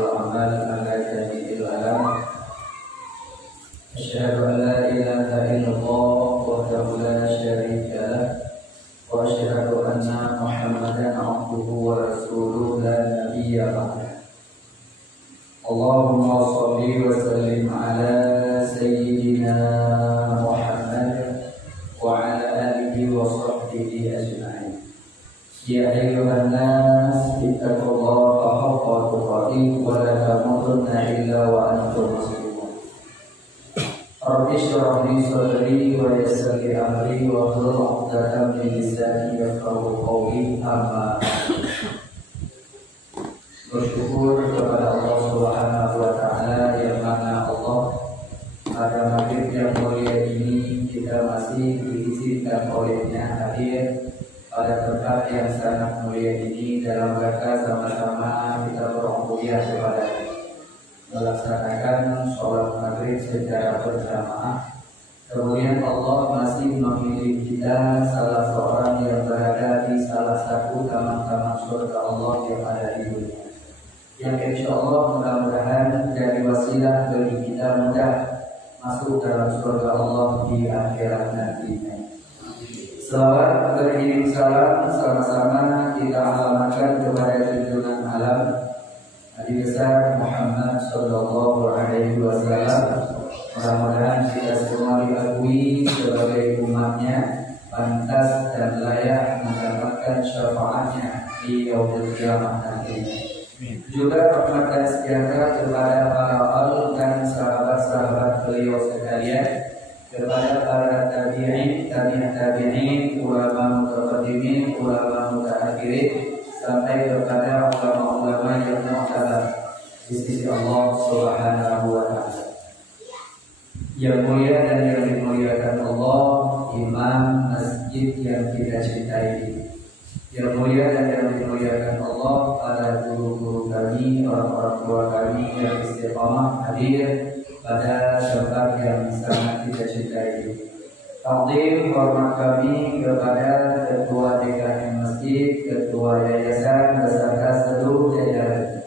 الأعمال على جميع العالم أشهد أن لا إله إلا الله وحده لا شريك له وأشهد أن محمدا عبده ورسوله لا نبي بعده اللهم صل وسلم على سيدنا محمد وعلى آله وصحبه أجمعين يا أيها الناس اتقوا الله حق تقاته ولا تموتن إلا وأنتم مسلمون رب اشرح لي صدري ويسر لي أمري واحلل عقدة من لساني يفقهوا قولي أما bersyukur kepada Allah Subhanahu wa Ta'ala yang mana Allah pada maghrib yang mulia ini kita masih diizinkan olehnya hadir pada tempat yang sangat mulia ini dalam rangka sama-sama kita berumuliah kepada melaksanakan sholat maghrib secara berjamaah. Kemudian Allah masih memilih kita salah seorang yang berada di salah satu taman-taman surga Allah yang ada di dunia, yang insya Allah mudah-mudahan jadi wasilah bagi kita mudah masuk dalam surga Allah di akhirat nantinya. Selawat beriring salam sama-sama kita alamatkan kepada junjungan alam Nabi besar Muhammad Sallallahu Alaihi Wasallam. Mudah-mudahan kita semua diakui sebagai umatnya pantas dan layak mendapatkan syafaatnya di yaumul qiyamah nantinya. Juga rahmat dan sejahtera kepada para al dan sahabat-sahabat beliau sekalian, kepada para tabi'in, tabi'in, ulama mutaqaddimin, ulama mutaakhirin, sampai kepada ulama-ulama yang mu'tabar di sisi Allah Subhanahu wa Ta'ala. Yang mulia dan yang dimuliakan Allah, imam masjid yang kita cintai ini. Yang mulia dan yang dimuliakan Allah, para guru-guru kami, orang-orang tua kami yang istiqamah hadir pada tempat yang sangat kita cintai. Takdim hormat kami kepada ketua DKM masjid, ketua yayasan beserta seluruh jajaran.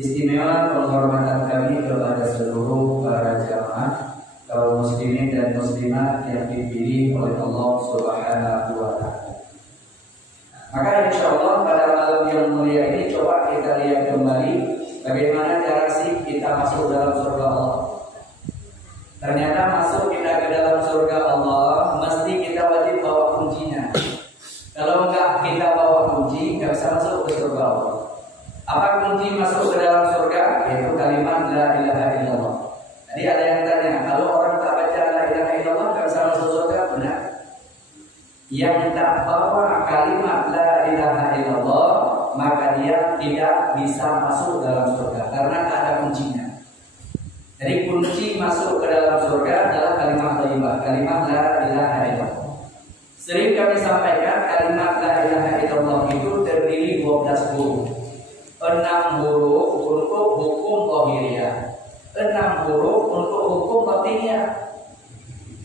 Istimewa penghormatan kami kepada seluruh para jamaah kaum muslimin dan muslimat yang dipilih oleh Allah Subhanahu wa Ta'ala. Maka insya Allah pada malam yang mulia ini coba kita lihat kembali bagaimana cara sih kita masuk dalam surga Allah. Ternyata masuk kita ke dalam surga Allah mesti kita wajib bawa kuncinya. Kalau enggak kita bawa kunci enggak bisa masuk ke surga Allah. Apa kunci masuk ke dalam surga? Yaitu kalimat la ilaha illallah. Jadi ada yang tanya, kalau orang tak baca la ilaha illallah enggak bisa masuk surga? Benar. Yang tak bawa kalimat la ilaha illallah maka dia tidak bisa masuk dalam surga karena tak ada kuncinya. Jadi kunci masuk ke dalam surga adalah kalimat thayyibah, kalimat la ilaha illallah. Sering kami sampaikan kalimat la ilaha illallah itu terdiri 12 huruf. 6 huruf untuk hukum zahiriyah, 6 huruf untuk hukum batiniyah.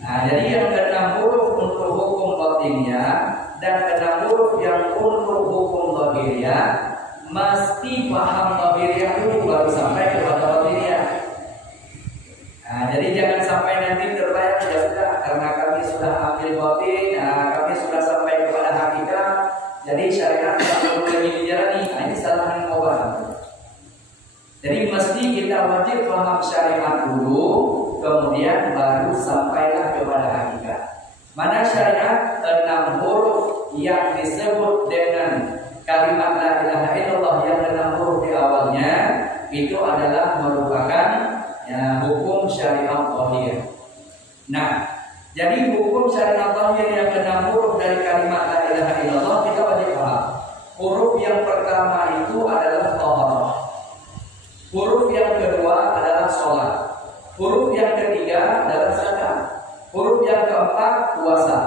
Nah, jadi yang 6 huruf untuk hukum batiniyah dan 6 huruf yang untuk hukum zahiriyah mesti paham zahiriyah dulu baru sampai kepada batiniyah. Nah, jadi jangan sampai nanti terbayang ya sudah karena kami sudah ambil batin, kami sudah sampai kepada hakikat, jadi syariat tidak perlu lagi dijalani. Nah, ini salah yang obat. Jadi mesti kita wajib paham syariat dulu, kemudian baru sampailah kepada hakikat. Mana syariat 6 huruf yang disebut dengan kalimat la ilaha illallah yang 6 huruf di awalnya itu adalah merupakan hukum syariat zahir. Nah, jadi hukum syariat zahir yang 6 huruf dari kalimat la ilaha illallah kita wajib paham. Huruf yang pertama itu adalah taharah. Huruf yang kedua adalah sholat. Huruf yang ketiga adalah zakat. Huruf yang keempat puasa.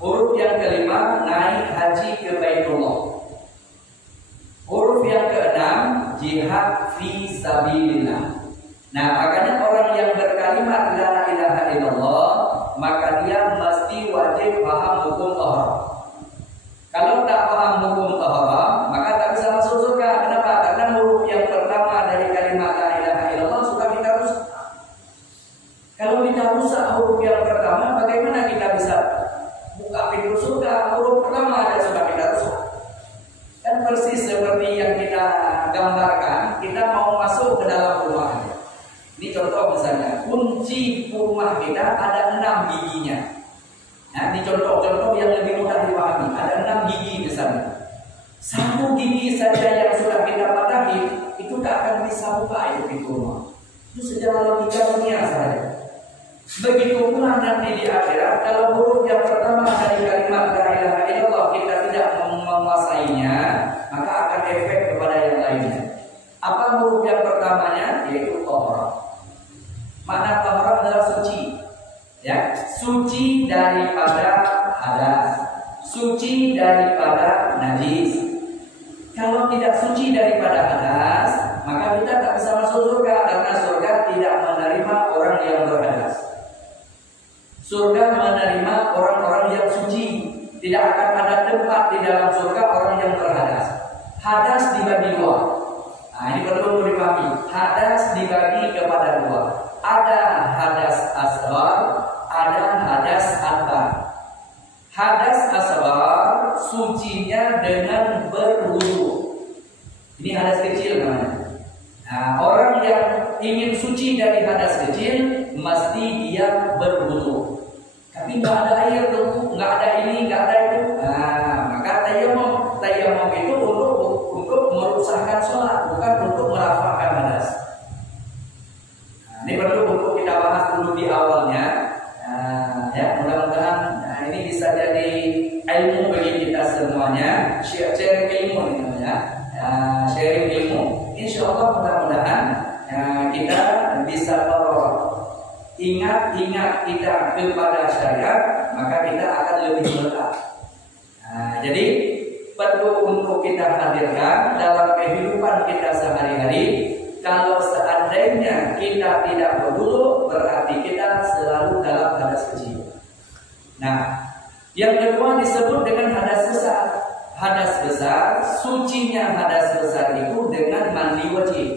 Huruf yang kelima naik haji ke Baitullah. Huruf yang keenam jihad fi sabilillah. Nah, makanya orang yang berkalimat la ilaha illallah maka dia mesti wajib paham hukum taharah. Kalau tak paham hukum taharah maka tak bisa masuk surga. Kenapa? Karena huruf yang pertama dari contoh misalnya kunci rumah kita ada 6 giginya. Nah, ini contoh-contoh yang lebih mudah dipahami. Ada 6 gigi misalnya. 1 gigi saja yang sudah kita patahi itu tak akan bisa buka pintu rumah. Itu secara logika dunia saja. Begitu pula nanti di akhirat, kalau huruf yang pertama dari kalimat la ilaha illallah kita tidak menguasainya, maka akan efek kepada yang lainnya. Apa huruf yang pertamanya? Yaitu tahara. Makna tahara adalah suci. Ya, suci daripada hadas, suci daripada najis. Kalau tidak suci daripada hadas, maka kita tak bisa masuk surga, karena surga tidak menerima orang yang berhadas. Surga menerima orang-orang yang suci. Tidak akan ada tempat di dalam surga orang yang berhadas. Hadas dibagi 2. Nah, ini perlu dipahami. Hadas dibagi kepada 2. Ada hadas asghar, ada hadas akbar. Hadas asghar sucinya dengan berwudu. Ini hadas kecil namanya. Nah, orang yang ingin suci dari hadas kecil mesti dia berwudu. Tapi nggak ada air tuh, nggak ada ini, nggak ada itu. Nah, maka tayammum itu untuk merusakkan sholat, bukan untuk merafahkan hadas. Nah, ini perlu untuk kita bahas dulu di awalnya. Ya, mudah-mudahan ini bisa jadi ilmu bagi kita semuanya. Sharing ilmu ini namanya. Sharing ilmu. Insya Allah mudah-mudahan kita bisa ingat kita kepada syariat, maka kita akan lebih melekat. Jadi perlu untuk kita hadirkan dalam kehidupan kita sehari-hari. Kalau seandainya kita tidak berwudu, berarti kita selalu dalam hadas kecil. Nah, yang kedua disebut dengan hadas besar. Hadas besar, sucinya hadas besar itu dengan mandi wajib.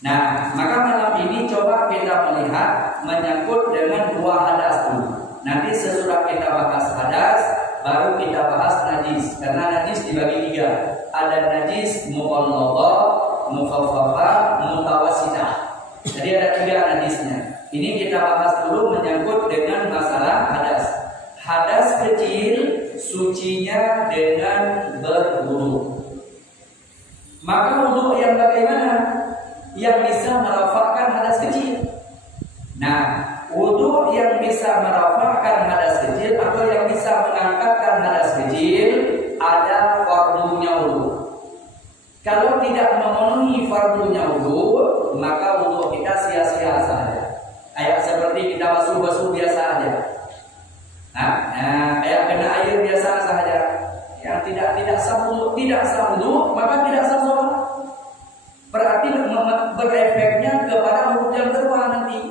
Nah, maka malam ini coba kita melihat menyangkut dengan 2 hadas dulu. Nanti sesudah kita bahas hadas, baru kita bahas najis. Karena najis dibagi 3. Ada najis muqalladhah, mukhaffafah, mutawassithah. Jadi ada 3 najisnya. Ini kita bahas dulu menyangkut dengan masalah hadas. Hadas kecil sucinya dengan berwudu. Maka wudu yang bagaimana? Yang bisa merafahkan hadas kecil. Nah, wudu yang bisa merafahkan hadas kecil atau yang bisa mengangkatkan hadas kecil ada fardunya wudu. Kalau tidak memenuhi fardunya wudu, maka wudu kita sia-sia saja. Kayak seperti kita basuh-basuh biasa aja. Nah, kayak kena air biasa saja. Yang tidak sah wudu, maka tidak sah sholat. Berarti berefeknya kepada huruf yang kedua nanti.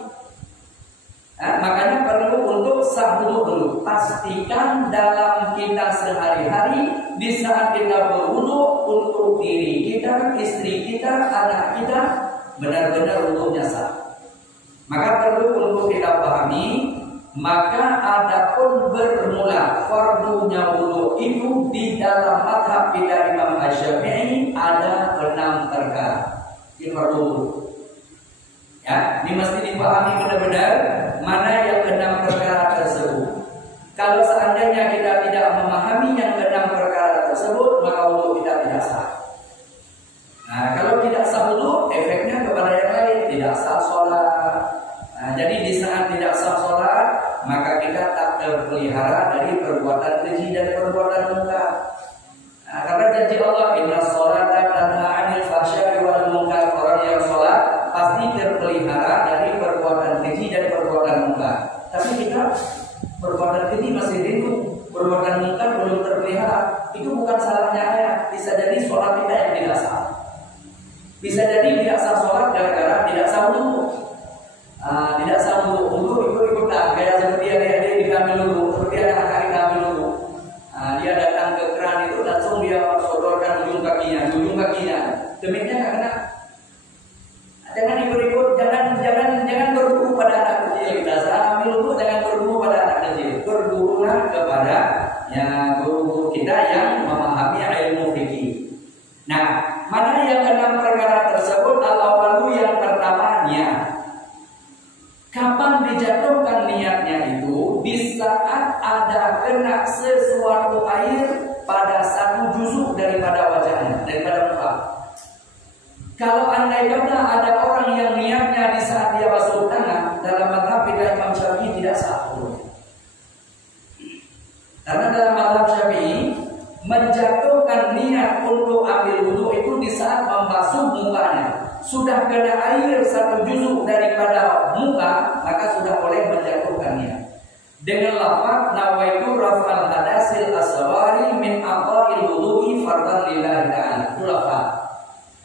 Makanya perlu untuk sah wudu dulu. Pastikan dalam kita sehari-hari, di saat kita berwudu untuk diri kita, istri kita, anak kita, benar-benar wudunya sah. Maka perlu untuk kita pahami. Maka adapun bermula fardunya wudu itu di dalam mazhab kita Imam Asy-Syafi'i ada 6 perkara. Ini fardu wudu. Ya, ini mesti dipahami benar-benar mana yang 6 perkara tersebut. Kalau seandainya kita tidak memahami yang 6 perkara tersebut, maka wudu kita tidak sah. Nah, kalau tidak sah wudu, efeknya kepada yang lain, tidak sah sholat. Nah, jadi di saat tidak sah sholat, maka kita tak terpelihara dari perbuatan keji dan perbuatan munkar. Nah, karena janji Allah, inna sholata tanha 'anil fahsya'i wal munkar. Orang yang sholat pasti terpelihara dari perbuatan keji dan perbuatan munkar. Tapi kita perbuatan keji masih rindu, perbuatan munkar belum terpelihara. Itu bukan salahnya ayat. Bisa jadi sholat kita yang tidak sah. Bisa jadi tidak sah sholat gara-gara tidak sah wudu. Tidak sah wudu ikut-ikutan kayak seperti adik-adik di kami dulu, seperti anak-anak di kami dulu. Dia datang ke keran itu langsung dia sodorkan ujung kakinya, demiknya nggak kena. Jangan ikut-ikut, jangan berguru pada anak kecil. Kita saat ambil wudu jangan berguru pada anak kecil. Bergurulah kepada guru kita yang memahami ilmu fikih. Nah, mana yang 6 perkara tersebut? Al-awwalu yang pertama niat. andai kata ada orang yang niatnya di saat dia basuh tangan, dalam mazhab Imam Syafi'i tidak sah. Karena dalam mazhab Syafi'i menjatuhkan niat untuk ambil wudu itu di saat membasuh mukanya. Sudah kena air satu juzuk daripada muka, maka sudah boleh menjatuhkan niat. Dengan lafaz nawaitu raf'al hadasil asghari min aqail wudu'i fardhan lillahi ta'ala. Itu lafaz.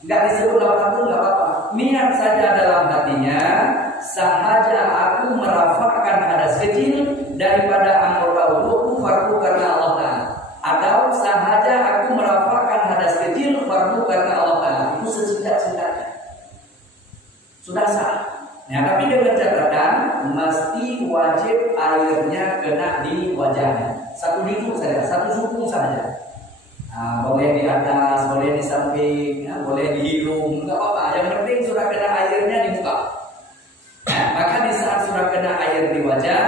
Enggak disebut lafaz pun enggak apa-apa. Niat saja dalam hatinya, sahaja aku merafakkan hadas kecil daripada anggota wudu fardu karena Allah Ta'ala. Atau sahaja aku merafakkan hadas kecil fardu karena Allah Ta'ala. Itu sesingkat-singkatnya. Sudah sah. Ya, tapi dengan catatan mesti wajib airnya kena di wajahnya. Satu duduk saja, satu suku saja. Nah, boleh di atas, boleh di samping, ya, boleh di hidung, nggak apa-apa. Yang penting sudah kena airnya di muka. Nah, maka di saat sudah kena air di wajah,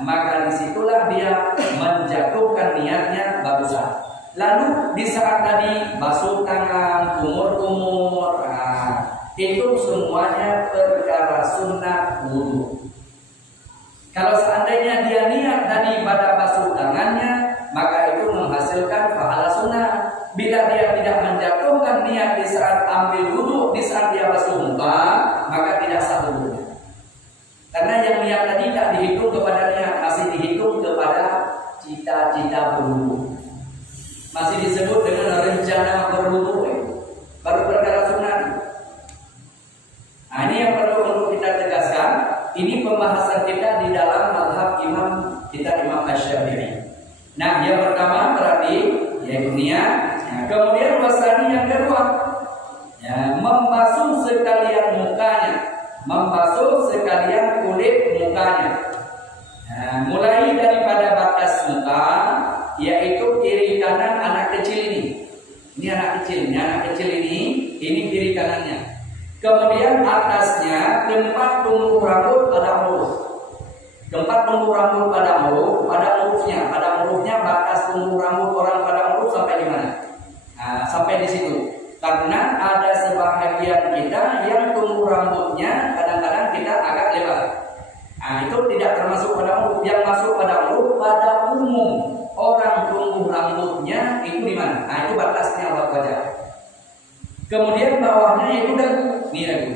maka disitulah dia menjatuhkan niatnya baru sah. Lalu di saat tadi basuh tangan, kumur-kumur, itu semuanya perkara sunnah wudu. Kalau seandainya dia niat tadi pada basuh tangannya, maka itu menghasilkan pahala sunnah. Bila dia tidak menjatuhkan niat di saat ambil wudu, di saat dia basuh muka, maka tidak sah wudunya. Karena yang niat tadi tidak dihitung kepada niat, masih dihitung kepada cita-cita berwudu. Masih disebut dengan rencana berwudu, baru perkara sunnah. Nah, ini yang perlu untuk kita tegaskan. Ini pembahasan kita di dalam mazhab Imam Asy-Syafi'i. Nah, yang pertama berarti yaitu niat. Nah, kemudian wasani yang kedua, ya, membasuh sekalian mukanya, membasuh sekalian kulit mukanya. Nah, mulai daripada batas muka, yaitu kiri kanan anak kecil ini. Ini anak kecil ini kiri kanannya. Kemudian atasnya tempat tumbuh rambut pada mulut. Tempat tumbuh rambut pada mulut, pada mulutnya batas tumbuh rambut orang pada mulut sampai di mana? Nah, sampai di situ. Karena ada sebahagian kita yang tumbuh rambutnya kadang-kadang kita agak lebar. Nah, itu tidak termasuk pada mulut. Yang masuk pada mulut pada umum orang tumbuh rambutnya itu di mana? Nah, itu batasnya wajah. Kemudian bawahnya itu dagu, nih dagu.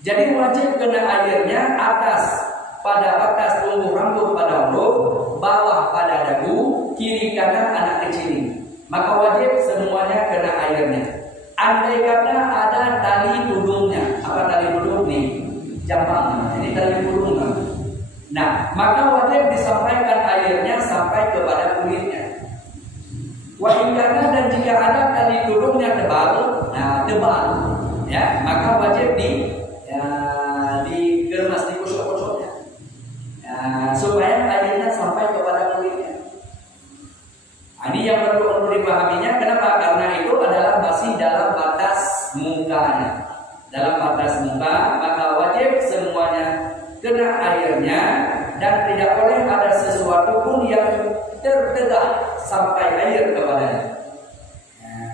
Jadi wajib kena airnya pada atas tumbuh rambut pada mulut, bawah pada dagu, kiri kanan anak kecil ini. Maka wajib semuanya kena airnya. Andai kata ada tali tudungnya, apa tali tudung nih? Jambang, ini tali tudung. Nah, maka wajib disampaikan airnya sampai kepada kulitnya. Wahingkana dan jika ada tali tudungnya tebal, ya, maka wajib digemas di kusuk-kusuknya, supaya airnya sampai kepada kulitnya. Ini yang perlu untuk dipahaminya. Kenapa? Karena itu adalah masih dalam batas mukanya. Dalam batas muka, maka wajib semuanya kena airnya dan tidak boleh ada sesuatu pun yang tertegak sampai air kepadanya.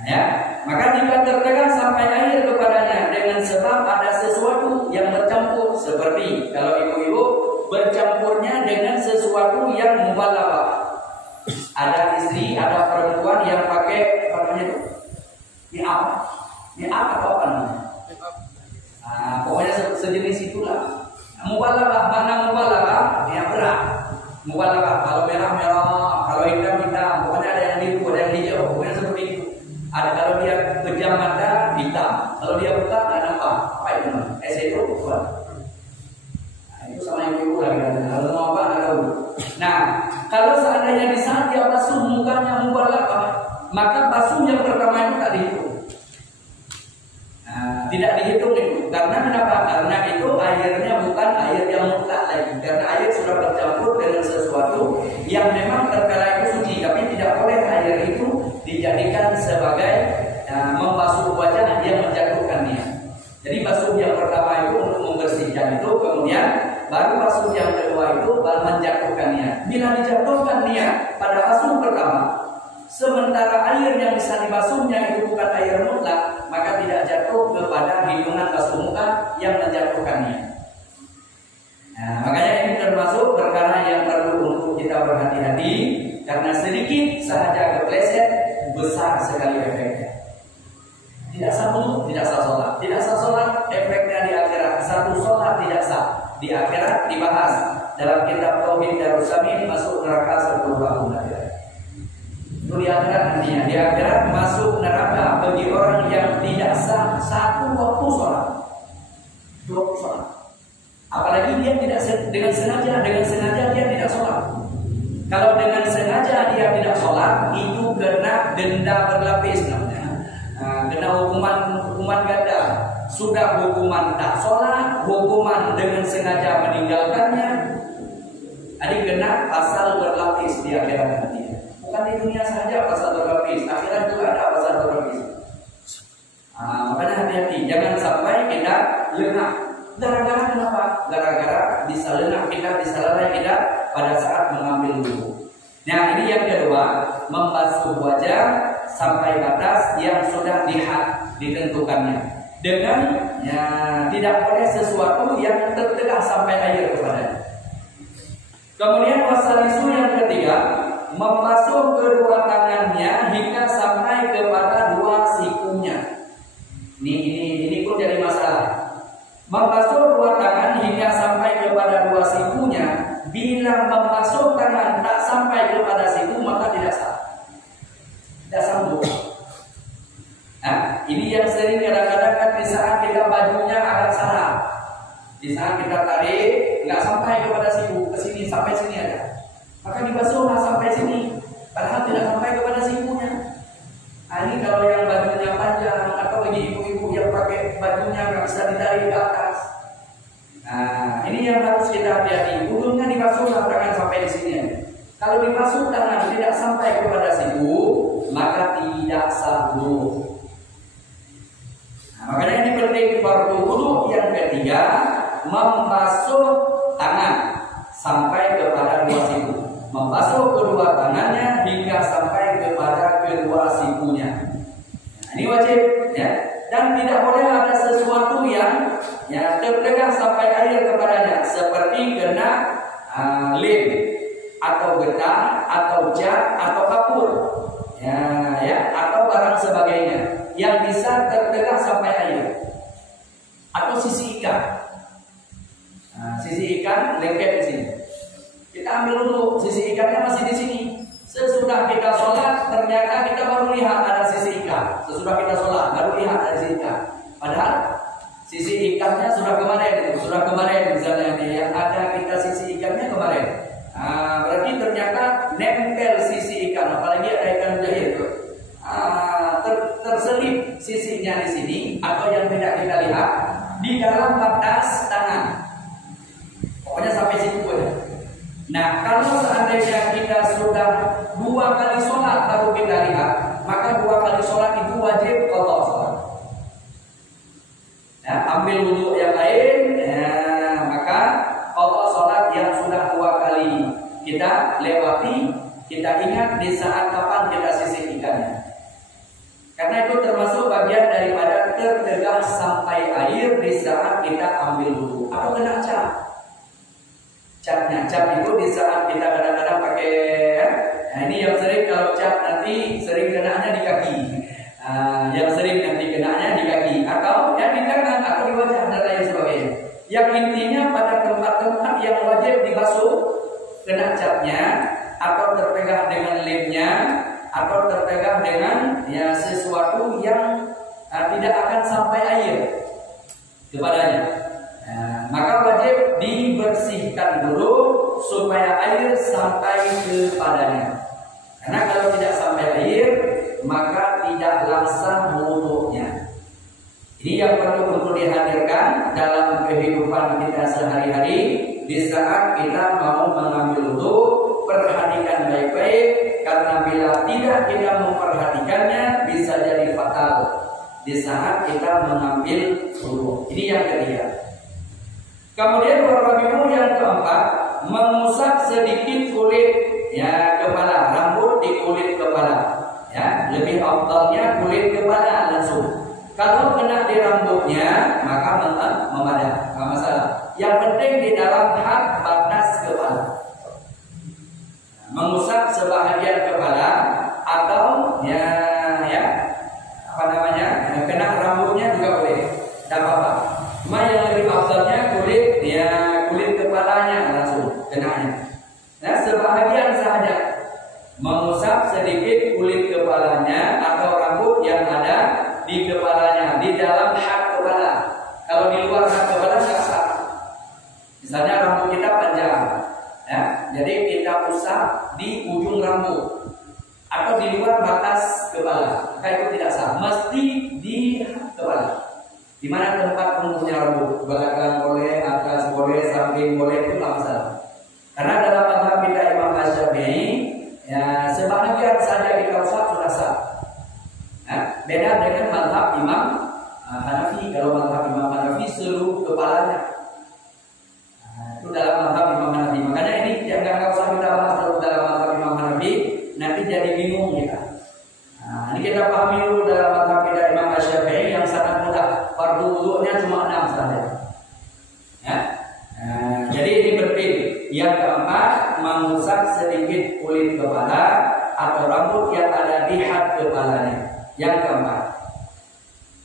Ya, maka jika tertegak sampai air kepadanya dengan sebab ada sesuatu yang bercampur, seperti kalau ibu-ibu bercampurnya dengan sesuatu yang mubalaghah. Ada istri, ada perempuan yang pakai apa namanya itu? Niqab atau apa namanya? Pokoknya sejenis itulah. Mubalaghah, mana mubalaghah? Ya berat. Mubalaghah, kalau merah, kalau hitam, pokoknya ada yang biru, ada yang hijau, pokoknya seperti itu. Ada kalau dia pejam mata hitam, kalau dia buka nggak nampak. Apa itu namanya? Itu bukan. Itu sama yang ibu lagi katanya. Kalau mau apa nggak tahu. Nah, kalau seandainya di saat dia basuh mukanya mubalaghah, maka basuh yang pertama itu tak dihitung. Tidak dihitung itu. Karena kenapa? Karena itu airnya bukan air yang mutlak lagi. Karena air sudah bercampur dengan sesuatu yang memang terkala itu suci, tapi tidak boleh air itu dijadikan sebagai membasuh wajah yang menjatuhkan niat. Jadi basuh yang pertama itu untuk membersihkan itu, kemudian baru basuh yang kedua itu baru menjatuhkan niat. Bila dijatuhkan niat pada basuh pertama, sementara air yang bisa dibasuhnya itu bukan air mutlak, maka maka tidak jatuh kepada hitungan basuh muka yang menjatuhkannya. Nah, makanya ini termasuk perkara yang perlu untuk kita berhati-hati, karena sedikit saja kepleset besar sekali efeknya. Tidak sah wudu, tidak sah sholat. Tidak sah sholat, efeknya di akhirat. Satu sholat tidak sah, di akhirat dibahas dalam kitab Tauhid Darussamin, masuk neraka 10 tahun akhirat. Itu di akhirat nantinya. Di akhirat masuk neraka bagi orang yang tidak sah satu waktu sholat. Waktu sholat. Apalagi dia tidak dengan sengaja dia tidak sholat. Kalau dengan sengaja dia tidak sholat, itu kena denda berlapis namanya. Kena hukuman ganda. Sudah hukuman tak sholat, hukuman dengan sengaja meninggalkannya. Ini kena pasal berlapis di akhirat nanti. Bukan di dunia saja pasal berlapis, akhirat juga ada pasal berlapis. Makanya hati-hati, jangan sampai kita lengah. Gara-gara kenapa? Gara-gara bisa lengah kita, bisa lalai kita pada saat mengambil wudu. Nah, ini yang kedua, membasuh wajah sampai batas yang sudah ditentukannya. Dengan tidak boleh sesuatu yang tertegah sampai air kepadanya. Kemudian wasalisu yang ketiga, membasuh kedua tangannya hingga sampai kepada dua sikunya. Ini pun jadi masalah. Membasuh dua tangan hingga sampai kepada dua sikunya. Bila membasuh tangan tak sampai kepada siku, maka tidak sah. Tidak sanggup. Nah, ini yang sering kadang-kadang kan di saat kita bajunya agak salah. Di saat kita tarik nggak sampai kepada siku, ke sini sampai sini aja. Maka dibasuhlah sampai sini, padahal tidak sampai kepada sikunya. Nah, ini kalau yang bajunya panjang atau bagi ibu-ibu yang pakai bajunya nggak bisa ditarik ke atas. Nah, ini yang harus kita hati-hati. Ujungnya dibasuhlah tangan sampai di sini aja. Kalau dibasuh tangan tidak sampai kepada siku, maka tidak sah wudu. Nah, makanya ini penting. Fardu wudu yang ketiga, membasuh tangan sampai kepada dua siku. Membasuh kedua tangannya hingga sampai kepada kedua sikunya. Nah, ini wajib ya. Dan tidak boleh ada sesuatu yang tertegak sampai air kepadanya, seperti kena lem atau getah atau cat atau kapur atau barang sebagainya yang bisa tertegak sampai air, atau sisi ikan. Sisi ikan lengket di sini. Kita ambil dulu, sisi ikannya masih di sini. Sesudah kita sholat, ternyata kita baru lihat ada sisi ikan. Sesudah kita sholat, baru lihat ada sisi ikan. Padahal sisi ikannya sudah kemarin, misalnya yang ada kita sisi ikannya kemarin. Berarti ternyata nempel sisi ikan, apalagi ada ikan jahil itu. Terselip sisinya di sini, atau yang tidak kita lihat di dalam batas tangan. Pokoknya sampai situ aja. Nah, kalau seandainya kita sudah 2 kali sholat baru kita lihat, maka 2 kali sholat itu wajib qadha sholat. Ambil wudu yang lain, maka qadha sholat yang sudah 2 kali kita lewati, kita ingat di saat kapan kita sisihkannya. Karena itu termasuk bagian daripada tertegak sampai air di saat kita ambil wudu. Atau kena cat. Cat itu di saat kita kadang-kadang pakai, ini yang sering kalau cat nanti sering kenanya di kaki, yang sering nanti kenanya di kaki atau di tangan atau di wajah dan lain sebagainya. Yang intinya pada tempat-tempat yang wajib dibasuh kena catnya, atau terpegang dengan lemnya, atau terpegang dengan sesuatu yang tidak akan sampai air kepadanya. Maka wajib dibersihkan dulu supaya air sampai kepadanya. Karena kalau tidak sampai air, maka tidak langsung wudunya. Ini yang perlu untuk dihadirkan dalam kehidupan kita sehari-hari. Di saat kita mau mengambil wudu, perhatikan baik-baik, karena bila tidak kita memperhatikannya bisa jadi fatal di saat kita mengambil wudu. Ini yang ketiga. Kemudian warabimu yang keempat, mengusap sedikit kulit kepala, rambut di kulit kepala. Lebih afdalnya kulit kepala langsung. Kalau kena di rambutnya maka memadah, nggak masalah. Yang penting di dalam had batas kepala. Mengusap sebahagian kepala atau kena rambutnya juga boleh, tidak apa-apa. Cuma yang lebih afdalnya kulit kepalanya langsung kenanya. Nah, sebahagian saja mengusap sedikit kulit kepalanya atau rambut yang ada di kepalanya, di dalam had kepala. Kalau di luar had kepala nggak sah. Misalnya rambut kita panjang, ya, jadi kita usap di ujung rambut atau di luar batas kepala, maka itu tidak sah. Mesti di kepala. Di mana tempat tumbuhnya rambut, belakang boleh, atas boleh, samping boleh, itu tidak masalah. Karena dalam mazhab kita Imam Asy-Syafi'i, ya sebahagian saja kita usap sudah sah. Nah, beda dengan mazhab Imam Hanafi. Kalau mazhab Imam Hanafi seluruh kepalanya. Nah, itu dalam mazhab Imam Hanafi. Makanya ini yang nggak usah kita bahas dalam mazhab Imam Hanafi, nanti jadi bingung kita. Nah, ini kita pahami dulu dalam mazhab kita Imam Asy-Syafi'i yang sangat mudah. Fardu wudu'nya cuma 6 saja. Ya. Nah, jadi ini penting. Yang keempat, mengusap sedikit kulit kepala atau rambut yang ada di had kepalanya. Yang keempat.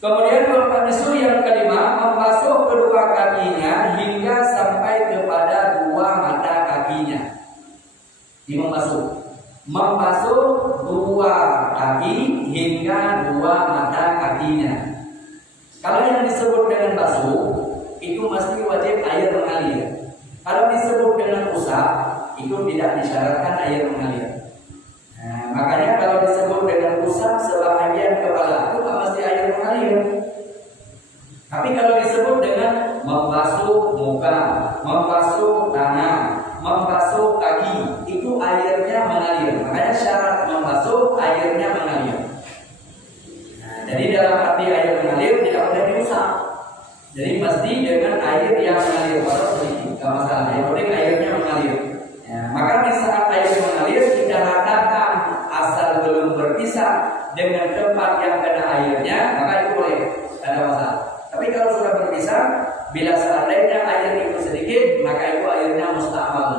Kemudian al-qanisu yang kelima, membasuh kedua kakinya hingga sampai kepada dua mata kakinya. Ini membasuh dua kaki hingga dua mata kakinya. Kalau yang disebut dengan basuh itu mesti wajib air mengalir. Kalau disebut dengan usap itu tidak disyaratkan air mengalir. Nah, makanya kalau disebut dengan usap sebahagian kepala itu tak mesti air mengalir. Tapi kalau disebut dengan membasuh muka, membasuh tangan, membasuh kaki, itu airnya mengalir. Makanya syarat membasuh airnya mengalir. Jadi dalam arti air mengalir tidak boleh diusap. Jadi mesti dengan air yang mengalir, walau sedikit, tidak masalah. Yang penting airnya mengalir. Ya, maka di saat air mengalir kita ratakan asal belum berpisah dengan tempat yang kena airnya, maka itu boleh, tidak ada masalah. Tapi kalau sudah berpisah, bila seandainya air itu sedikit, maka itu airnya musta'mal.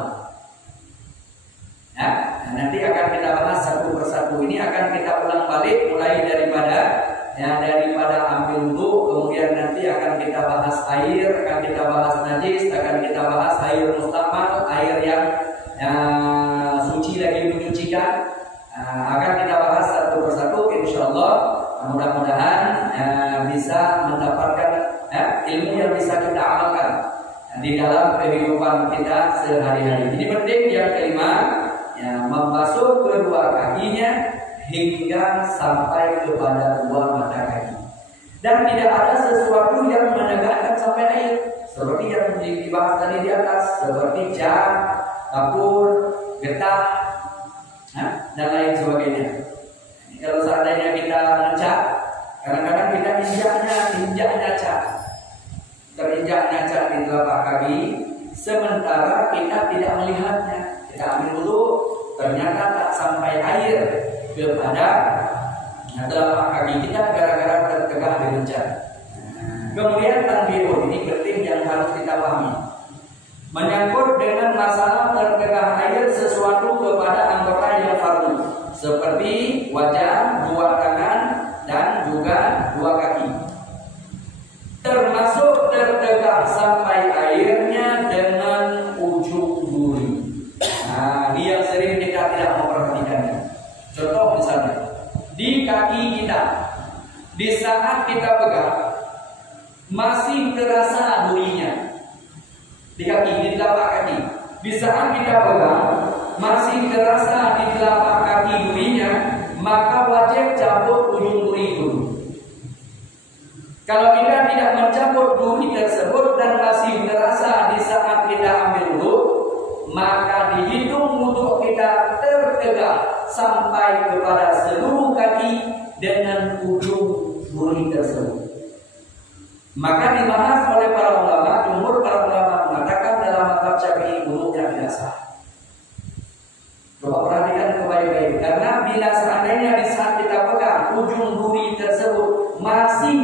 Ya, nanti akan kita bahas satu persatu. Ini akan kita ulang balik mulai daripada ambil wudu, kemudian nanti akan kita bahas air, akan kita bahas najis, akan kita bahas air musta'mal, air yang suci lagi menyucikan. Akan kita bahas satu persatu, insyaallah. Mudah-mudahan bisa mendapatkan ilmu yang bisa kita amalkan di dalam kehidupan kita sehari-hari. Ini penting. Yang kelima, membasuh kedua kakinya hingga sampai kepada dua mata kaki. Dan tidak ada sesuatu yang menegakkan sampai air, seperti yang dibahas tadi di atas, seperti cat, kapur, getah, dan lain sebagainya. Kalau seandainya kita mencat, kadang-kadang kita injaknya cat, terinjaknya cat di telapak kaki, sementara kita tidak melihatnya. Kita ambil dulu, ternyata tak sampai air kepada telapak kaki kita gara-gara tertegah dengan cat. Kemudian tanbihun, ini penting yang harus kita pahami. Menyangkut dengan masalah tertegah air sesuatu kepada anggota yang fardu, seperti wajah, dua tangan, dan juga dua kaki. Termasuk tertegah sampai airnya dengan ujung duri. Nah, ini yang sering kita tidak memperhatikannya. Contoh misalnya, di kaki kita, di saat kita pegang, masih terasa durinya. Di kaki, di telapak kaki. Di saat kita pegang, masih terasa di telapak kaki durinya, maka wajib cabut ujung duri dulu. Kalau kita tidak mencabut duri tersebut dan masih terasa di saat kita ambil wudu, maka dihitung wudu kita tertegak sampai kepada seluruh kaki dengan ujung duri tersebut. Maka dibahas oleh para ulama, jumhur para ulama mengatakan dalam mazhab Syafi'i wudunya tidak sah. Coba perhatikan baik-baik, karena bila seandainya di saat kita pegang ujung duri tersebut masih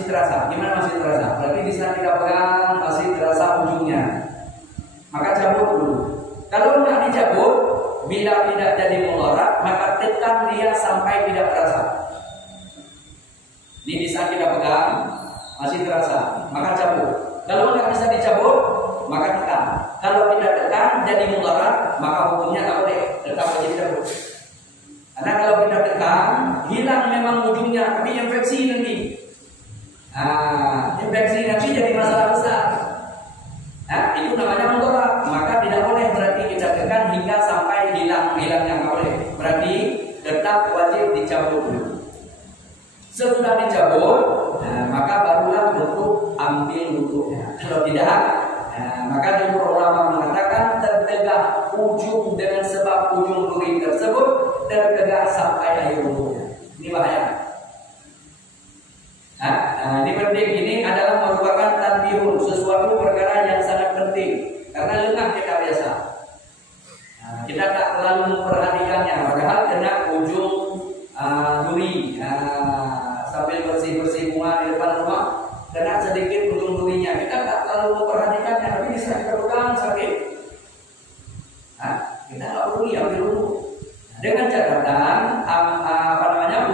masih terasa. Gimana masih terasa? Berarti di saat kita pegang masih terasa ujungnya. Maka cabut dulu. Kalau nggak dicabut, bila tidak jadi mudarat, maka tekan dia sampai tidak terasa. Ini di saat kita pegang masih terasa, maka cabut. Kalau nggak bisa dicabut, maka tekan. Kalau tidak tekan jadi mudarat, maka hukumnya tak boleh, tetap menjadi cabut. Karena kalau kita tekan, hilang memang ujungnya, tapi infeksi nanti. Infeksi nanti jadi masalah besar. Itu namanya mudarat. Maka tidak boleh berarti kita tekan hingga sampai hilangnya nggak boleh. Berarti tetap wajib dicabut dulu. Setelah dicabut, maka barulah untuk ambil wudhunya. Kalau tidak, maka jumhur ulama mengatakan tertegah ujung dengan sebab ujung duri tersebut tertegah sampai akhir wudhunya. Ini bahaya. Ini penting. Ini adalah merupakan tanbihun, sesuatu perkara yang sangat penting karena lengah kita biasa. Kita tak terlalu memperhatikannya, padahal kena ujung duri. Sambil bersih-bersih bunga di depan rumah, kena sedikit ujung durinya. Kita tak terlalu memperhatikannya, tapi bisa kita pegang sakit. Kita nggak perlu ambil dulu. Dengan catatan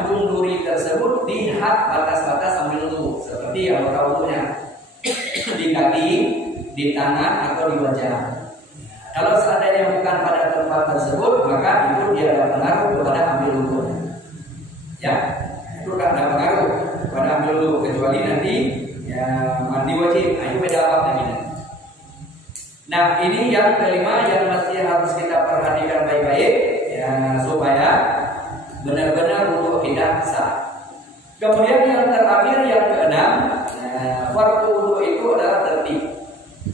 ujung duri tersebut lihat batas-batas ambil dulu, seperti yang tahunya di kaki, di tangan atau di wajah. Kalau seandainya bukan pada tempat tersebut, maka itu dia ada pengaruh kepada ambil dulu. Ya. Itu tak ada pengaruh pada ambil dulu, kecuali nanti mandi wajib. Itu beda apa lagi. Nah, ini yang kelima yang masih harus kita perhatikan baik-baik supaya benar-benar wudhu kita sah. Kemudian yang terakhir yang keenam, fardu wudhu itu adalah tertib.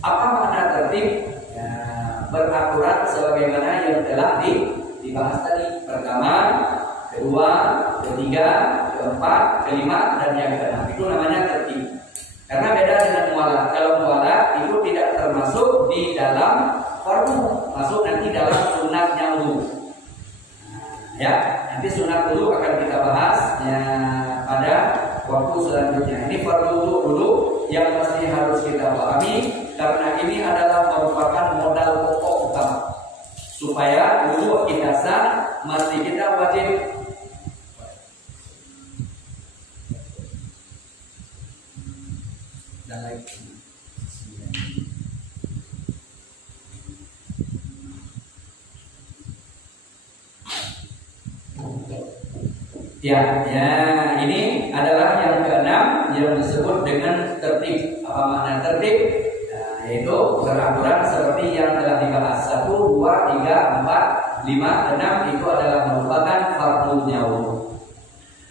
Apa makna tertib? Beraturan sebagaimana yang telah dibahas tadi. Pertama, kedua, ketiga, keempat, kelima, dan yang keenam. Itu namanya tertib. Karena beda dengan mualah. Kalau mualah itu tidak termasuk di dalam fardu, masuk nanti dalam sunatnya wudhu. Nanti sunat wudhu akan kita bahas pada waktu selanjutnya. Ini fardu wudhu dulu yang mesti harus kita pahami, karena ini adalah merupakan modal pokok utama. Supaya wudhu kita sah, mesti kita wajib ini adalah yang keenam yang disebut dengan tertib. Apa makna tertib? Yaitu peraturan seperti yang telah dibahas. 1, 2, 3, 4, 5, 6 itu adalah merupakan fardunya wudhu.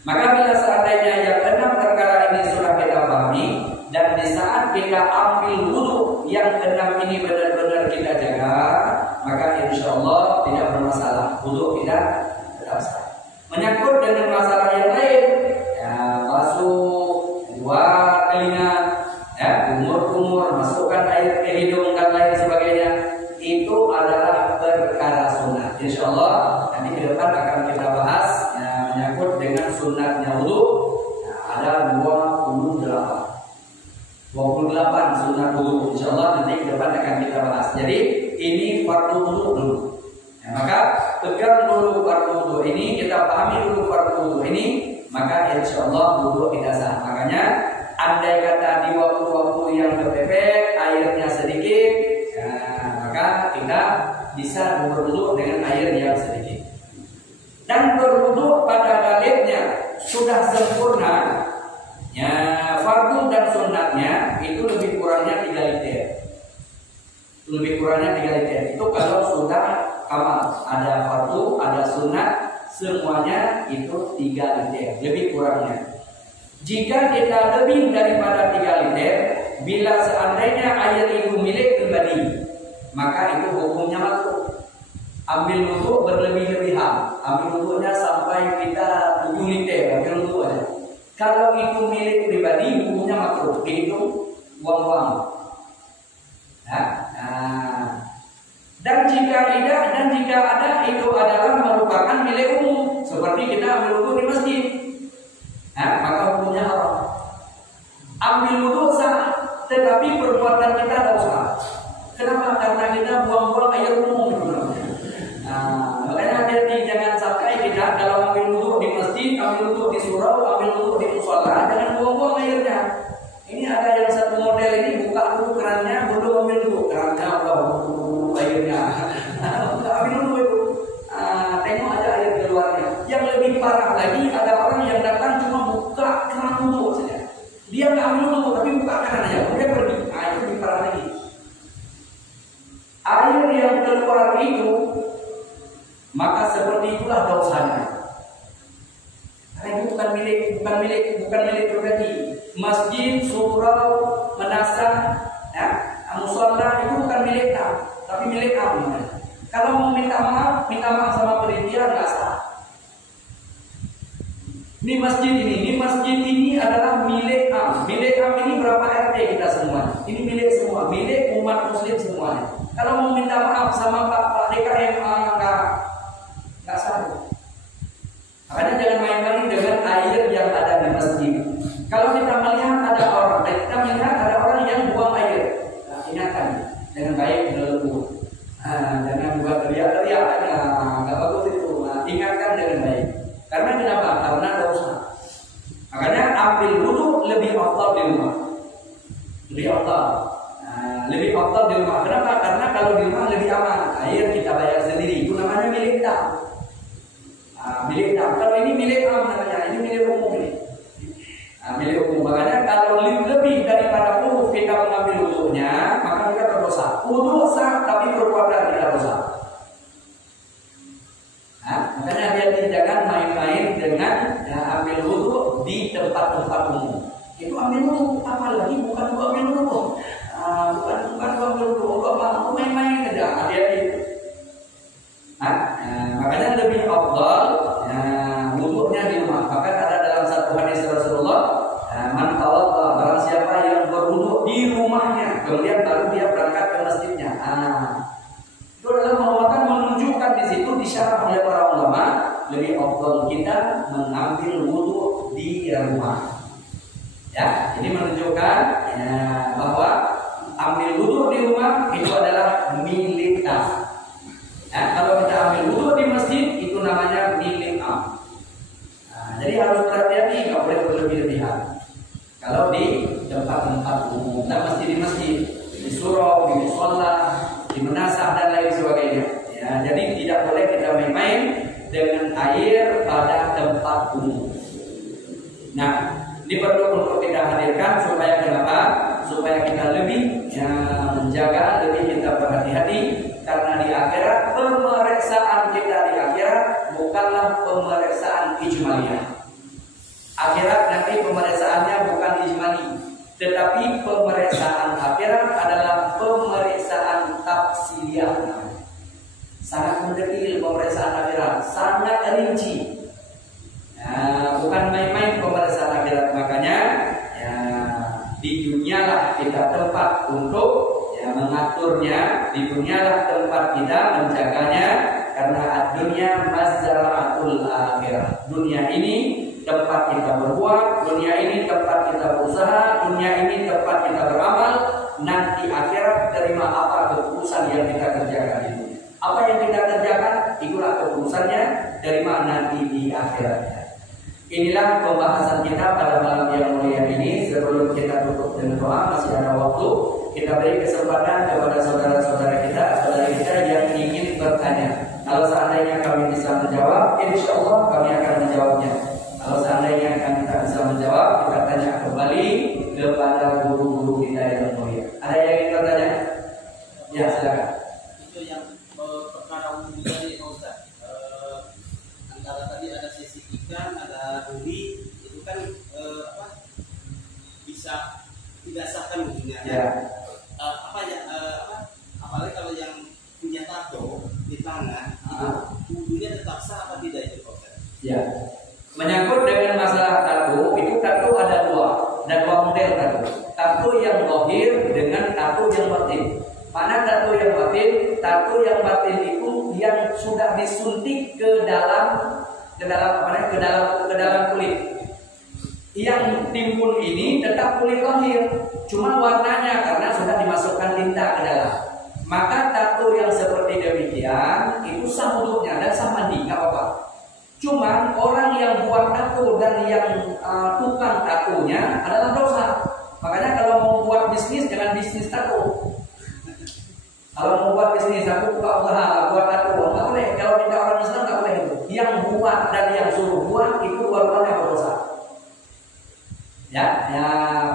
Maka bila seandainya yang 6 perkara ini sudah kita pahami, dan di saat kita ambil wudhu yang 6 ini benar-benar kita jaga, maka insya Allah tidak bermasalah, wudhu kita tetap sah. Menyangkut dengan masalah yang lain, masuk dua telinga, kumur-kumur, masukkan air ke hidung dan lain sebagainya, itu adalah perkara sunat. Insya Allah nanti ke depan akan kita bahas menyangkut dengan sunatnya wudhu. Ada 28 sunat wudhu. Insya Allah nanti ke depan akan kita bahas. Jadi ini fardu wudhu dulu. Maka pegang dulu fardu wudhu ini, kita pahami dulu fardu wudhu ini, maka insya Allah wudhu kita sah. Makanya andai kata di waktu-waktu yang kepepet airnya sedikit, maka kita bisa berwudhu dengan air yang sedikit. Dan berwudhu pada galibnya sudah sempurna, fardu dan sunatnya itu lebih kurangnya 3 liter. Lebih kurangnya 3 liter. Itu kalau sudah kamal, ada fardu, ada sunat, semuanya itu 3 liter, lebih kurangnya. Jika kita lebih daripada 3 liter, bila seandainya air itu milik pribadi, maka itu hukumnya makruh. Ambil wudhu berlebih-lebihan, ambil wudhunya sampai kita 7 liter, ambil wudhu aja. Kalau itu milik pribadi, hukumnya makruh, dihitung uang-uang. Dan jika tidak, dan jika ada, itu adalah merupakan milik umum. Seperti kita ambil wudhu di masjid, maka hukumnya haram. tetapi perbuatan kita dosa. Kenapa? Karena kita buang-buang air umum itu namanya. Makanya hati-hati, jangan sampai kita kalau ambil wudhu di masjid, ambil wudhu di surau, ambil wudhu di musola, jangan buang-buang airnya. Ini ada yang satu model ini buka dulu kerannya, belum ambil dulu kerannya, airnya. Enggak ambil dulu itu. Tengok aja air keluarnya. Yang lebih parah lagi ada orang yang datang cuma buka keran wudhu saja. Dia nggak ambil wudhu tapi buka keran aja, kemudian pergi. Itu lebih parah lagi. Air yang keluar itu, maka seperti itulah dosanya. Karena itu bukan milik pribadi. Masjid, surau, menasah, musola itu bukan milik kamu, tapi milik kamu. Kalau mau minta maaf sama panitia nggak sah. Ini masjid ini adalah milik am. Milik am ini berapa RT kita semua? Ini milik semua, milik umat muslim semuanya. Kalau mau minta maaf sama Pak DKM nggak sah. Makanya jangan main-main dengan air yang ada di masjid. Kalau kita melihat ada orang yang buang air, ingatkan dengan baik berlalu. Jangan buat teriak-teriak, nggak bagus itu. Ingatkan dengan baik. Karena kenapa? Karena dosa. Makanya ambil wudhu lebih afdal di rumah. Lebih afdal di rumah. Kenapa? Karena kalau di rumah lebih aman. Air kita bayar sendiri. Itu namanya milik kita. Milik kita. Kalau ini milik namanya, ini milik umum ini. Milik umum. Makanya kalau lebih daripada wudhu kita mengambil wudhunya, maka kita berdosa. Wudhu sah, tapi perbuatan kita dosa. Makanya hati-hati, jangan main-main dengan ambil wudhu di tempat-tempat umum. Itu ambil wudhu, apalagi bukan ambil wudhu. Bukan ambil wudhu, mau main-main aja. Hati-hati. Makanya lebih afdal wudhunya di rumah. Bahkan ada dalam satu hadis Rasulullah, man tawadda, barang siapa yang berwudhu di rumahnya, kemudian baru dia berangkat ke masjidnya. Itu adalah merupakan menunjukkan di situ disyarah oleh para ulama lebih afdal kita mengambil wudhu di rumah. Ya, ini menunjukkan bahwa ambil wudhu di rumah itu adalah milik kita. Kalau kita ambil wudhu di masjid itu namanya milik am. Jadi harus berhati-hati, nggak boleh berlebih-lebihan. Kalau di tempat-tempat umum, mesti di masjid, di surau, di musola, di menasah dan lain sebagainya. Jadi tidak boleh kita main-main dengan air pada tempat umum. Nah, ini perlu untuk kita hadirkan supaya kenapa? Supaya kita lebih menjaga, lebih kita berhati-hati. Karena di akhirat, pemeriksaan kita di akhirat bukanlah pemeriksaan ijmaliyah. Akhirat nanti pemeriksaannya bukan ijmali, tetapi pemeriksaan akhirat adalah pemeriksaan tafsiliyah. Sangat mendetail pemeriksaan akhirat, sangat rinci. Bukan main-main pemeriksaan akhirat. Makanya di dunialah kita tempat untuk mengaturnya, di dunialah tempat kita menjaganya, karena dunia mazra'atul akhirah. Dunia ini tempat kita berbuat, dunia ini tempat kita berusaha, dunia ini tempat kita beramal. Nanti akhirat terima apa keputusan yang kita kerjakan ini. Apa yang kita kerjakan, itulah keputusannya, terima nanti di akhiratnya. Inilah pembahasan kita pada malam yang mulia ini. Sebelum kita tutup dengan doa, masih ada waktu. Kita beri kesempatan kepada saudara-saudara kita, saudara kita yang ingin bertanya. Kalau seandainya kami bisa menjawab, insya Allah kami akan menjawabnya. Kalau seandainya kami tak bisa menjawab, kita tanya kembali kepada guru-guru kita yang mulia. Ada yang ingin bertanya? Ya, silakan. Itu yang perkara wudhu tadi, Pak Ustaz. Antara tadi ada sesi ikan, ada duri, itu kan bisa tidak sahkan wudhunya. Ya. Apalagi kalau yang punya tato di tangan, wudhunya tetap sah apa tidak itu, Pak Ustaz? Ya. Menyangkut dengan masalah tato, itu tato ada dua model tato. Tato yang zahir dengan tato yang batin. Mana tato yang batin? Tato yang batin itu yang sudah disuntik ke dalam kulit. Yang timbul ini tetap kulit lahir, cuma warnanya karena sudah dimasukkan tinta ke dalam. Maka tato yang seperti demikian itu sah wudhunya dan sah mandi, nggak apa-apa. Cuman orang yang buat tato dan yang tukang tatonya adalah dosa. Makanya kalau mau buat bisnis jangan bisnis tato. Kalau mau buat bisnis, aku buka usaha buat tato, nggak boleh. Kalau kita orang Islam nggak boleh itu. Yang buat dan yang suruh buat itu dua-duanya berdosa. Ya,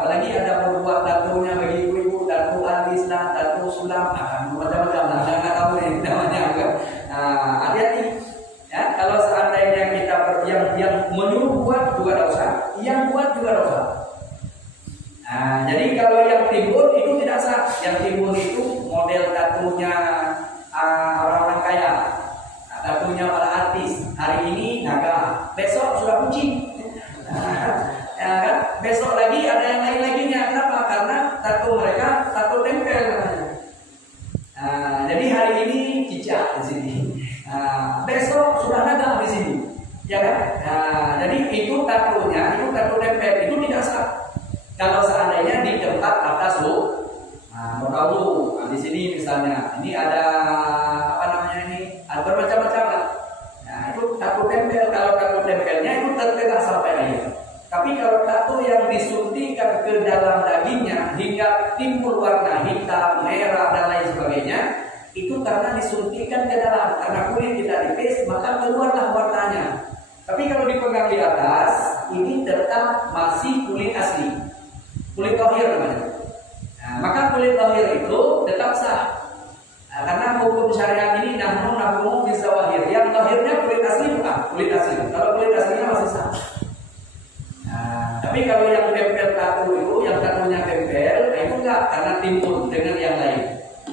apalagi ada buat tatonya bagi ibu-ibu, tato alis lah, tato sulam, macam-macam lah. Saya nggak tahu ini namanya kan. Hati-hati. Ya, kalau seandainya kita yang menyuruh buat juga dosa, yang buat juga dosa. Jadi kalau yang timbul itu tidak sah. Yang timbul itu model tatunya orang-orang kaya, tatunya para artis. Hari ini naga, besok sudah kucing. Ya kan? Besok lagi ada yang lain laginya. Kenapa? Karena tato mereka tato tempel namanya. Jadi hari ini cicak di sini. Besok sudah naga di sini. Ya kan? Jadi itu tatonya, itu tato tempel, itu tidak sah. Kalau seandainya di tempat atas lo, mau tahu di sini misalnya, ini ada apa namanya ini, ada bermacam-macam lah. Nah itu tato tempel. Kalau tato tempelnya itu tertegak sampai akhir. Tapi kalau tato yang disuntikan ke dalam dagingnya hingga timbul warna hitam, merah dan lain sebagainya, itu karena disuntikan ke dalam, karena kulit tidak dipis, maka keluarlah warnanya. Tapi kalau dipegang di atas, ini tetap masih kulit asli. Kulit lahir namanya. Maka kulit lahir itu tetap sah. Karena hukum syariat ini nahnu bisa wahir. Yang lahirnya kulit asli bukan? Kulit asli. Kalau kulit aslinya masih sah. Tapi kalau yang tempel tato itu, yang tatonya tempel, itu enggak, karena timbul dengan yang lain.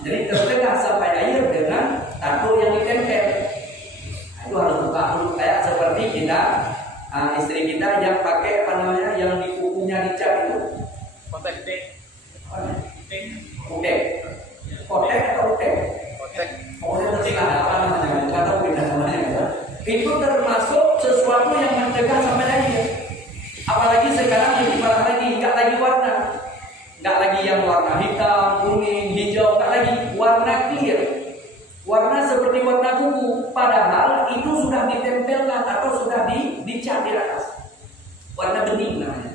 Jadi tertegak sampai air dengan tato yang ditempel. Itu harus buka dulu, kayak seperti kita, istri kita yang pakai apa namanya, yang di kukunya dicat itu. Kotek. Kotek atau kotek? Kotek tercegah apa namanya? Nggak tahu beda namanya. Itu termasuk sesuatu yang mencegah sampai air. Apalagi sekarang lebih parah lagi, nggak lagi warna, nggak lagi yang warna hitam, kuning, hijau, nggak lagi warna clear, warna seperti warna kuku. Padahal itu sudah ditempelkan atau sudah dicat di atas. Warna bening namanya.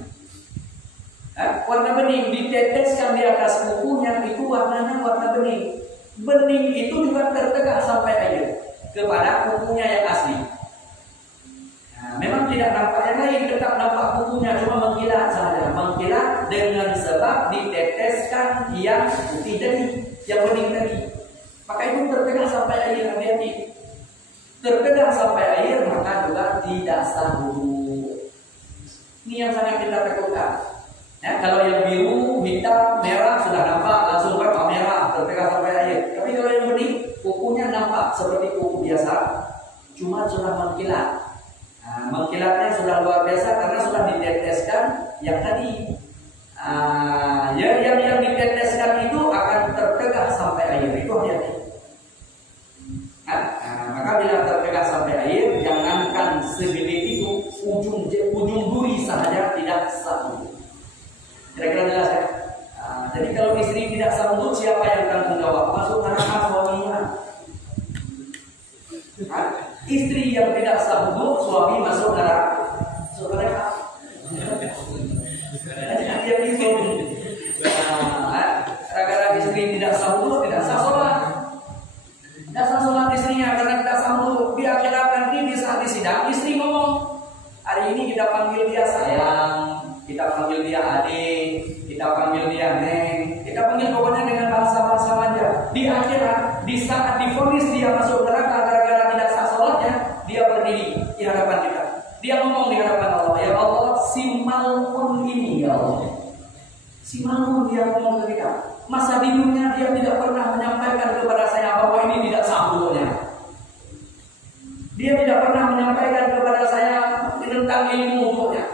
Warna bening diteteskan di atas kukunya, itu warnanya warna bening. Bening itu juga tertegak sampai air kepada kukunya yang asli. Memang tidak nampak yang lain, tetap nampak kukunya, cuma mengkilat saja. Mengkilat dengan sebab diteteskan yang putih tadi, yang bening tadi. Maka itu tertegak sampai air, hati-hati. Tertegak sampai air, maka juga tidak sah wudhu. Ini yang sangat kita takutkan. Ya, kalau yang biru, hitam, merah sudah nampak, langsung kan merah, tertegak sampai air. Tapi kalau yang bening, kukunya nampak seperti kuku biasa, cuma sudah mengkilat. Mengkilatnya sudah luar biasa karena sudah diteteskan yang tadi. Yang diteteskan itu akan tertegak sampai air, itu hati-hati. Maka bila tertegak sampai air, jangankan segede itu, ujung duri saja tidak sah. Kira-kira jelas ya? Jadi kalau istri tidak sanggup, siapa yang tanggung jawab? Masuk neraka suaminya. Istri yang tidak sanggup, suami masuk neraka. Dia itu. Gara-gara istri tidak sanggup, tidak sah sholat. Tidak sah sholat istrinya karena tidak sanggup. Di akhirat nanti di saat di sidang, istri ngomong, hari ini kita panggil dia sayang, kita panggil dia adik, kita panggil dia neng, kita panggil pokoknya dengan bahasa-bahasa manja. Di akhirat, di saat divonis dia masuk neraka gara-gara tidak sah sholatnya, dia berdiri di hadapan kita. Dia ngomong di hadapan Allah, ya Allah, si malun ini ya Allah. Si malun dia ngomong ke kita. Masa di dunia dia tidak pernah menyampaikan kepada saya bahwa ini tidak sah wudhunya. Dia tidak pernah menyampaikan kepada saya tentang ilmu wudhunya.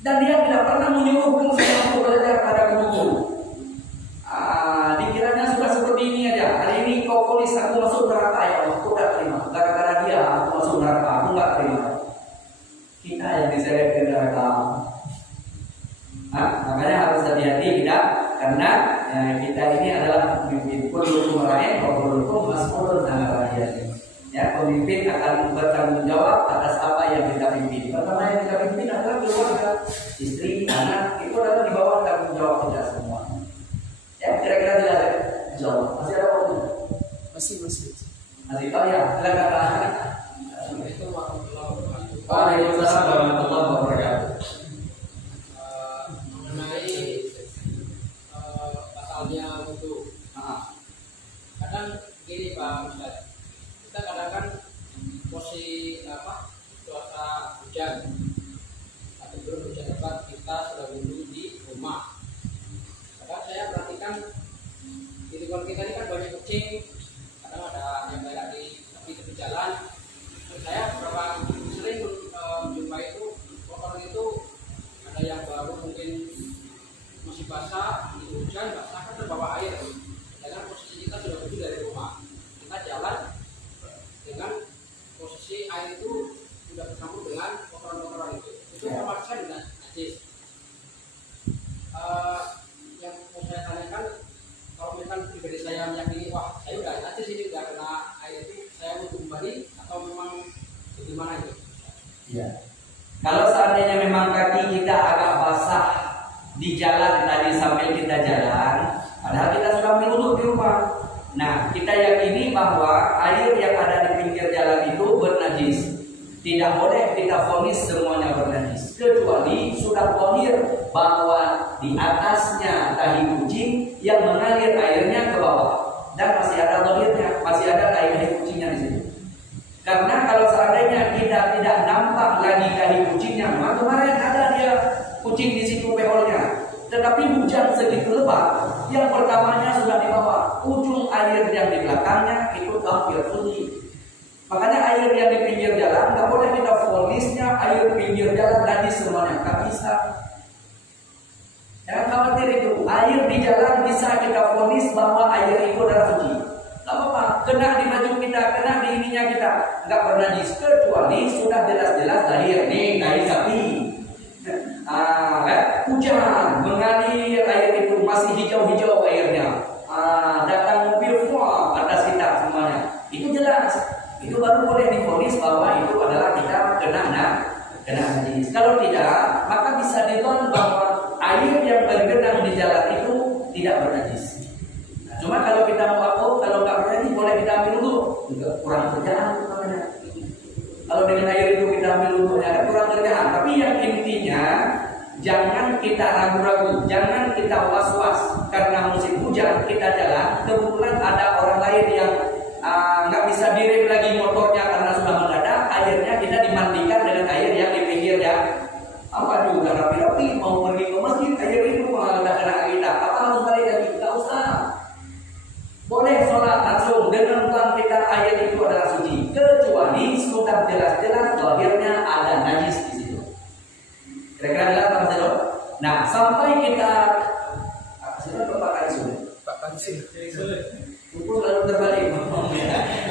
Dan dia tidak pernah menyuruhkan saya untuk belajar pada guru. Dikiranya sudah seperti ini aja. Hari ini kau polis aku masuk neraka ya Allah, aku tidak terima. Gara-gara dia aku masuk neraka, aku tidak terima. Kita yang diseret ke neraka. ra'iyati kita, karena kita ini adalah pemimpin. Kullukum ra'in wa kullukum mas'ulun 'an ra'iyati. Ya, pemimpin akan bertanggung jawab atas apa yang kita pimpin. Pertama yang kita pimpin adalah keluarga, istri, anak, itu adalah di bawah tanggung jawab kita semua. Ya, kira-kira jelas ya? Insyaallah. Masih ada waktu? Masih. Oh ya, silakan. Waalaikumsalam warahmatullahi wabarakatuh. Mengenai pasalnya wudu. Kadang gini Pak Ustaz, kita kadang kan posisi cuaca hujan atau belum hujan lebat, kita sudah wudu di rumah. Kadang saya perhatikan di lingkungan kita ini kan banyak kucing, kadang ada yang berak di tepi jalan. Saya beberapa sering menjumpai itu kotoran itu ada yang baru mungkin masih basah, di hujan basah kan terbawa air. Dengan posisi kita sudah wudu dari rumah, kita jalan dengan posisi air itu sudah bercampur dengan kotoran-kotoran itu terpaksa dengan najis. Yang mau saya tanyakan, kalau misalkan pribadi saya meyakini wah saya udah najis ini udah kena air itu, saya wudu kembali atau memang bagaimana itu? Ya. Kalau seandainya memang kaki kita agak basah di jalan tadi sambil kita jalan, padahal kita sudah berwudu di rumah. Nah, kita yakini bahwa air yang ada di pinggir jalan itu bernajis. Tidak boleh kita vonis semuanya bernajis, kecuali sudah tahir bahwa di atasnya tahi kucing yang mengalir airnya ke bawah dan masih ada tahirnya, masih ada tahi kucingnya di situ. Karena kalau seandainya kita tidak nampak lagi tahi kucingnya, memang kemarin ada dia kucing di situ beholnya, tetapi hujan segitu lebat, yang pertamanya sudah di bawah, ujung air yang di belakangnya itu hampir suci. Makanya air yang di pinggir jalan nggak boleh kita vonisnya air pinggir jalan najis semuanya, nggak bisa. Jangan khawatir itu, air di jalan bisa kita vonis bahwa air itu adalah suci. Gak apa-apa, kena di baju kita, kena di ininya kita, nggak bernajis, kecuali sudah jelas-jelas lahir nih kain sapi. Hujan mengalir air itu masih hijau-hijau airnya, datang mobil atas kita semuanya, itu jelas, itu baru boleh divonis bahwa itu adalah kita kena najis. Kalau tidak, maka bisa diton bahwa air yang bergenang di jalan itu tidak bernajis. Cuma kalau kita mau kalau nggak bernajis boleh kita ambil dulu, kurang kerjaan namanya. Kalau dengan air itu kita ambil dulu ya kurang kerjaan. Tapi yang intinya jangan kita ragu-ragu, jangan kita was-was karena musim hujan kita jalan. Kebetulan ada orang lain yang nggak bisa direm lagi motornya karena sudah mendadak, airnya kita dimandikan dengan air yang di pinggir ya. Apa juga rapi-rapi mau pergi ke masjid air itu nggak kena kita. Apa harus balik lagi? Nggak usah. Boleh sholat langsung dengan tuan kita air itu adalah suci, kecuali sudah jelas-jelas lahirnya ada najis di situ. Kira-kira jelas Pak Zero? Nah, sampai kita sudah Pak Kansul. Pak Kansul. Pukul lalu terbalik.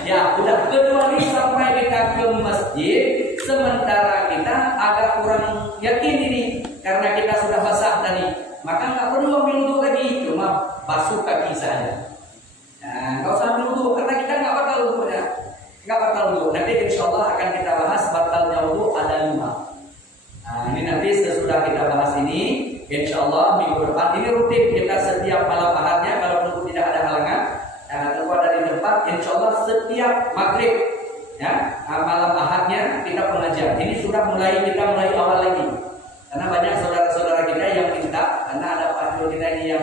Ya, udah kecuali sampai kita ke masjid, sementara kita agak kurang yakin ini karena kita sudah basah tadi, maka nggak perlu ambil wudu lagi, cuma basuh kaki saja. Nah, nggak usah ambil wudu karena kita nggak batal wudunya, nggak batal wudu. Nanti insya Allah akan kita bahas batalnya wudu ada 5. Nah, ini nanti sesudah kita bahas ini, insya Allah minggu depan ini rutin kita setiap malam ahadnya kalau menunggu tidak ada halangan. Tunggu ada di tempat, insya Allah setiap maghrib ya malam ahadnya kita pengajian. Ini sudah kita mulai awal lagi karena banyak saudara-saudara kita yang minta, karena ada panjul kita ini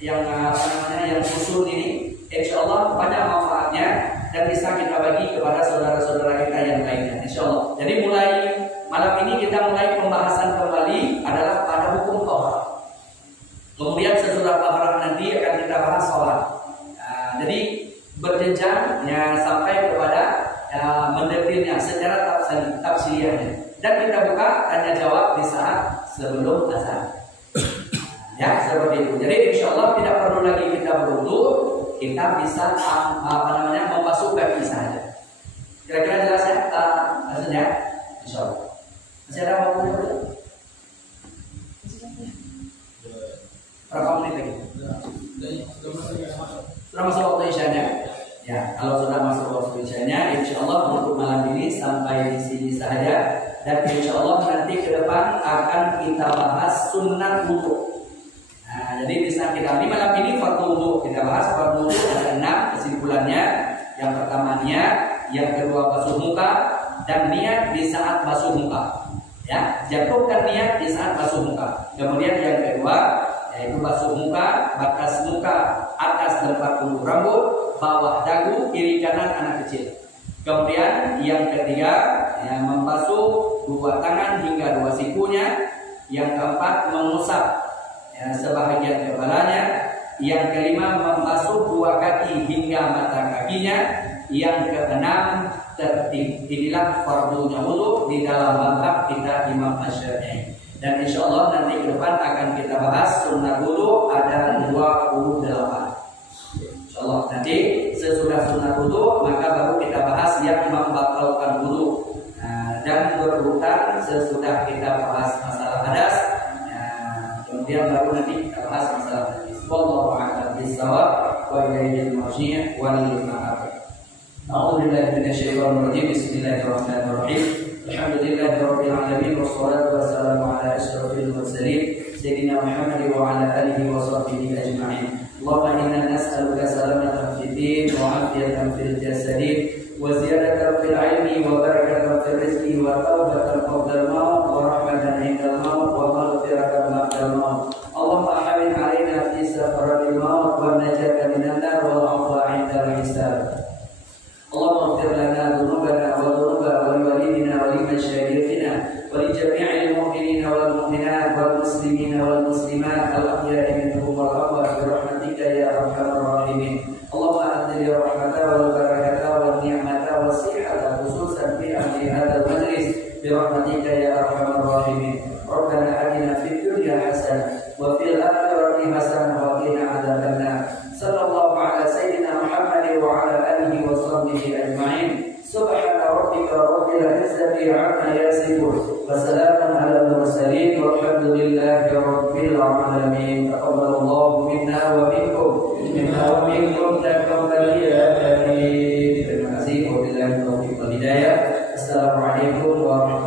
yang usul ini, insya Allah banyak manfaatnya dan bisa kita bagi kepada saudara-saudara kita yang lainnya, insya Allah. Jadi mulai malam ini kita mulai pembahasan kembali adalah pada hukum taharah. Kemudian sesudah taharah nanti akan kita bahas sholat. Jadi berjenjang ya sampai kepada mendetilnya secara tafsiriyahnya. Dan kita buka tanya jawab di saat sebelum azan. Ya seperti itu. Jadi insya Allah tidak perlu lagi kita berwudu, kita bisa membasuh kaki saja. Kira-kira jelas ya hasilnya? Insya Allah. Masih ada waktu? Berapa menit lagi? Sudah masuk waktu isyanya? Ya, kalau sudah masuk waktu isyanya, insya Allah untuk malam ini sampai di sini saja. Dan insya Allah nanti ke depan akan kita bahas sunat wudu. Nah, jadi bisa kita ini malam ini fardu wudu kita bahas. Fardu wudu ada 6 kesimpulannya. Yang pertama niat, yang kedua basuh muka, dan niat di saat basuh muka. Ya, jatuhkan niat di saat basuh muka. Kemudian yang kedua yaitu basuh muka, batas muka atas tempat bulu rambut, bawah dagu, kiri kanan anak kecil. Kemudian yang ketiga ya, membasuh 2 tangan hingga 2 sikunya. Yang keempat mengusap ya, sebahagian kepalanya. Yang kelima membasuh 2 kaki hingga mata kakinya. Yang keenam tertib. Inilah fardunya wudu di dalam mazhab kita Imam Asy-Syafi'i. Dan insya Allah nanti ke depan akan kita bahas sunnah wudu ada 28. Insya Allah nanti sesudah sunnah wudu maka baru kita bahas yang membatalkan wudu. Dan berurutan sesudah kita bahas masalah hadas. Kemudian baru nanti kita bahas masalah hadis. Wallahu a'lam bishawab wa ilaihi al-marji' wal ma'ab. A'udzubillahi minasyaitonir rajim. Bismillahirrahmanirrahim. Alhamdulillahirabbil alamin wassalatu wassalamu ala asyrofil mursalin sayyidina Muhammad wa ala alihi wa sahbihi ajma'in. Allahumma inna nas'aluka salamatan fid din wa 'afiyatan fil jasadi wa ziyadatan fil 'ilmi wa barakatan fil rizqi wa tawbatan qabla al-maut wa rahmatan 'inda al-maut wa maghfiratan ba'da al-maut. Allahumma hawwin 'alaina fi safaratil maut wa najatan minan nar wal 'afwa 'inda al-hisab. اللهم اغفر لنا ذنوبنا وذنوب والدينا ولمشايخنا ولجميع المؤمنين والمؤمنات والمسلمين والمسلمات الأحياء منهم والأموات برحمتك يا أرحم الراحمين. اللهم أنزل الرحمة والبركة والنعمة والصحة خصوصا في أهل هذا المجلس برحمتك يا أرحم الراحمين. ربنا آتنا في الدنيا حسنة وفي الآخرة حسنة وقنا عذاب النار. صلى الله على سيدنا محمد وعلى آله وصحبه أجمعين. سبحان ربك رب العزة عما يصفون وسلام على المرسلين والحمد لله رب العالمين. تقبل الله منا ومنكم تقبل يا كريم. Terima kasih. Wabillahi taufiq wal hidayah. Assalamualaikum warahmatullahi wabarakatuh.